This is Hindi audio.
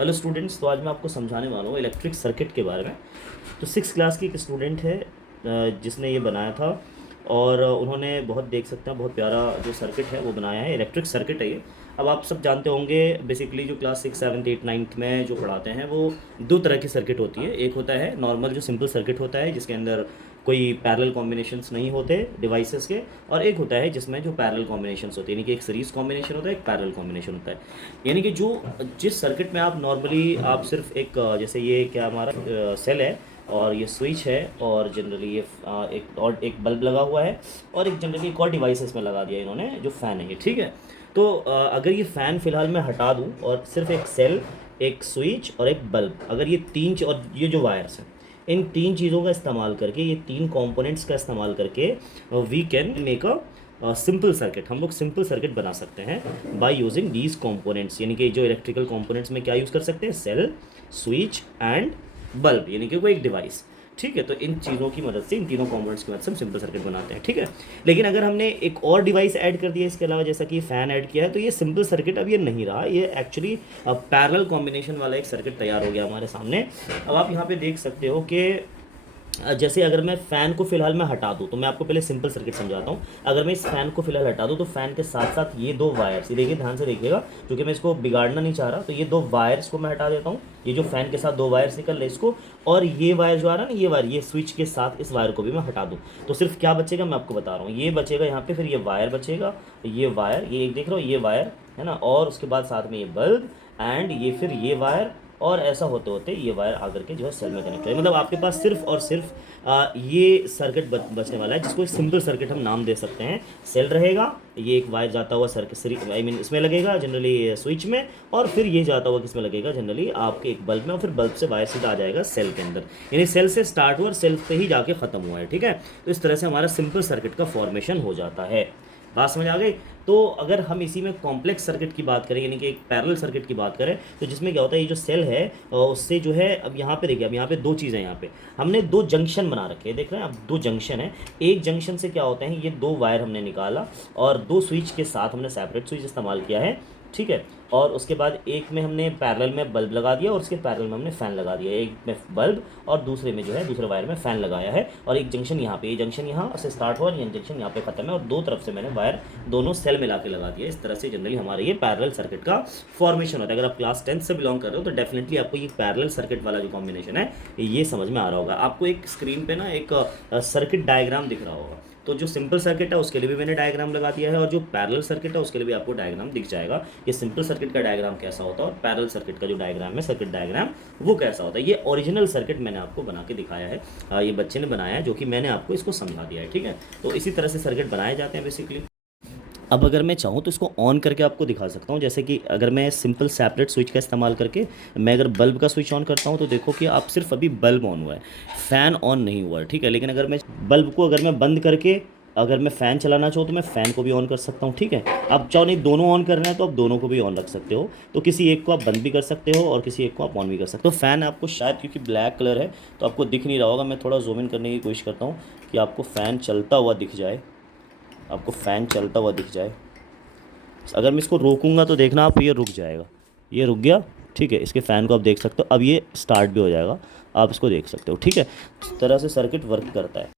हेलो स्टूडेंट्स, तो आज मैं आपको समझाने वाला हूँ इलेक्ट्रिक सर्किट के बारे में। तो 6 क्लास की एक स्टूडेंट है जिसने ये बनाया था और उन्होंने बहुत देख सकते हैं बहुत प्यारा जो सर्किट है वो बनाया है। इलेक्ट्रिक सर्किट है ये। अब आप सब जानते होंगे बेसिकली जो क्लास 6, 7, 8, 9 में जो पढ़ाते हैं वो दो तरह की सर्किट होती है। एक होता है नॉर्मल जो सिंपल सर्किट होता है जिसके अंदर कोई पैरेलल कॉम्बिनेशंस नहीं होते डिवाइसेस के, और एक होता है जिसमें जो पैरेलल कॉम्बिनेशंस होते हैं, यानी कि एक सीरीज कॉम्बिनेशन होता है, एक पैरेलल कॉम्बिनेशन होता है। यानी कि जो जिस सर्किट में आप नॉर्मली आप सिर्फ एक जैसे ये क्या हमारा सेल है और ये स्विच है और जनरली ये एक बल्ब लगा हुआ है और एक जनरली एक और डिवाइस इसमें लगा दिया इन्होंने जो फ़ैन है ये, ठीक है। तो अगर ये फ़ैन फ़िलहाल मैं हटा दूँ और सिर्फ एक सेल, एक स्विच और एक बल्ब, अगर ये और ये जो वायर्स हैं, इन तीन चीज़ों का इस्तेमाल करके, ये तीन कंपोनेंट्स का इस्तेमाल करके we can make a simple circuit. हम लोग सिंपल सर्किट बना सकते हैं बाय यूजिंग दीज कंपोनेंट्स। यानी कि जो इलेक्ट्रिकल कंपोनेंट्स में क्या यूज़ कर सकते हैं, सेल, स्विच एंड बल्ब, यानी कि कोई एक डिवाइस, ठीक है। तो इन चीज़ों की मदद से, इन तीनों कंपोनेंट्स की मदद से हम सिंपल सर्किट बनाते हैं, ठीक है। लेकिन अगर हमने एक और डिवाइस ऐड कर दिया इसके अलावा, जैसा कि फ़ैन ऐड किया है, तो ये सिंपल सर्किट अब ये नहीं रहा, ये एक्चुअली पैरेलल कॉम्बिनेशन वाला एक सर्किट तैयार हो गया हमारे सामने। अब आप यहाँ पे देख सकते हो कि जैसे अगर मैं फ़ैन को फ़िलहाल मैं हटा दूँ, तो मैं आपको पहले सिंपल सर्किट समझाता हूँ। अगर मैं इस फ़ैन को फ़िलहाल हटा दूँ तो फ़ैन के साथ साथ ये दो वायर्स, ये देखिए ध्यान से देखिएगा, क्योंकि मैं इसको बिगाड़ना नहीं चाह रहा, तो ये दो वायर्स को मैं हटा देता हूँ। ये जो फ़ैन के साथ दो वायर्स निकल रहे इसको, और ये वायर जो आ रहा है ना, ये वायर, ये स्विच के साथ इस वायर को भी मैं हटा दूँ, तो सिर्फ क्या बचेगा मैं आपको बता रहा हूँ। ये बचेगा यहाँ पर, फिर ये वायर बचेगा, ये वायर, ये देख रहे हो ये वायर है ना, और उसके बाद साथ में ये बल्ब एंड ये फिर ये वायर, और ऐसा होते होते ये वायर आकर के जो है सेल में कनेक्ट हो, मतलब आपके पास सिर्फ और सिर्फ ये सर्किट बचने वाला है, जिसको एक सिंपल सर्किट हम नाम दे सकते हैं। सेल रहेगा, ये एक वायर जाता हुआ सर्किट आई मीन इसमें लगेगा जनरली स्विच में, और फिर ये जाता हुआ किसमें लगेगा जनरली आपके एक बल्ब में, और फिर बल्ब से वायर सीधा आ जाएगा सेल के अंदर। यानी सेल से स्टार्ट हुआ और सेल पे ही जाके ख़त्म हुआ है, ठीक है। तो इस तरह से हमारा सिंपल सर्किट का फॉर्मेशन हो जाता है। बात समझ आ गई। तो अगर हम इसी में कॉम्प्लेक्स सर्किट की बात करें, यानी कि एक पैरेलल सर्किट की बात करें, तो जिसमें क्या होता है, ये जो सेल है उससे जो है, अब यहाँ पे देखिए, अब यहाँ पे दो चीज़ें हैं, यहाँ पे हमने दो जंक्शन बना रखे हैं, देख रहे हैं, अब दो जंक्शन है। एक जंक्शन से क्या होता है, ये दो वायर हमने निकाला और दो स्विच के साथ हमने सेपरेट स्विच इस्तेमाल किया है, ठीक है। और उसके बाद एक में हमने पैरेलल में बल्ब लगा दिया और उसके पैरेलल में हमने फ़ैन लगा दिया, एक में बल्ब और दूसरे में जो है दूसरे वायर में फ़ैन लगाया है, और एक जंक्शन यहाँ पे, ये जंक्शन यहाँ से स्टार्ट हुआ, ये जंक्शन यहाँ पे ख़त्म है, और दो तरफ से मैंने वायर दोनों सेल मिला के लगा दिया। इस तरह से जनरली हमारे ये पैरेलल सर्किट का फॉर्मेशन होता है। अगर आप क्लास 10 से बिलोंग कर रहे हो तो डेफिनेटली आपको ये पैरेलल सर्किट वाला जो कॉम्बिनेशन है ये समझ में आ रहा होगा। आपको एक स्क्रीन पे ना एक सर्किट डायग्राम दिख रहा होगा, तो जो सिंपल सर्किट है उसके लिए भी मैंने डायग्राम लगा दिया है, और जो पैरेलल सर्किट है उसके लिए भी आपको डायग्राम दिख जाएगा। ये सिंपल सर्किट का डायग्राम कैसा होता है और पैरेलल सर्किट का जो डायग्राम है, सर्किट डायग्राम, वो कैसा होता है। ये ओरिजिनल सर्किट मैंने आपको बना के दिखाया है, ये बच्चे ने बनाया है, जो कि मैंने आपको इसको समझा दिया है, ठीक है। तो इसी तरह से सर्किट बनाए जाते हैं बेसिकली। अब अगर मैं चाहूँ तो इसको ऑन करके आपको दिखा सकता हूँ, जैसे कि अगर मैं सिंपल सेपरेट स्विच का इस्तेमाल करके मैं अगर बल्ब का स्विच ऑन करता हूँ, तो देखो कि आप सिर्फ अभी बल्ब ऑन हुआ है, फ़ैन ऑन नहीं हुआ है, ठीक है। लेकिन अगर मैं बल्ब को अगर मैं बंद करके अगर मैं फ़ैन चलाना चाहूँ तो मैं फ़ैन को भी ऑन कर सकता हूँ, ठीक है। अब चाहो नहीं दोनों ऑन करना है तो आप दोनों को भी ऑन रख सकते हो, तो किसी एक को आप बंद भी कर सकते हो और किसी एक को आप ऑन भी कर सकते हो। फ़ैन आपको शायद, क्योंकि ब्लैक कलर है तो आपको दिख नहीं रहा होगा, मैं थोड़ा जूम इन करने की कोशिश करता हूँ कि आपको फ़ैन चलता हुआ दिख जाए, आपको फ़ैन चलता हुआ दिख जाए। अगर मैं इसको रोकूंगा तो देखना आप, ये रुक जाएगा, ये रुक गया, ठीक है। इसके फ़ैन को आप देख सकते हो, अब ये स्टार्ट भी हो जाएगा, आप इसको देख सकते हो, ठीक है। इस तरह से सर्किट वर्क करता है।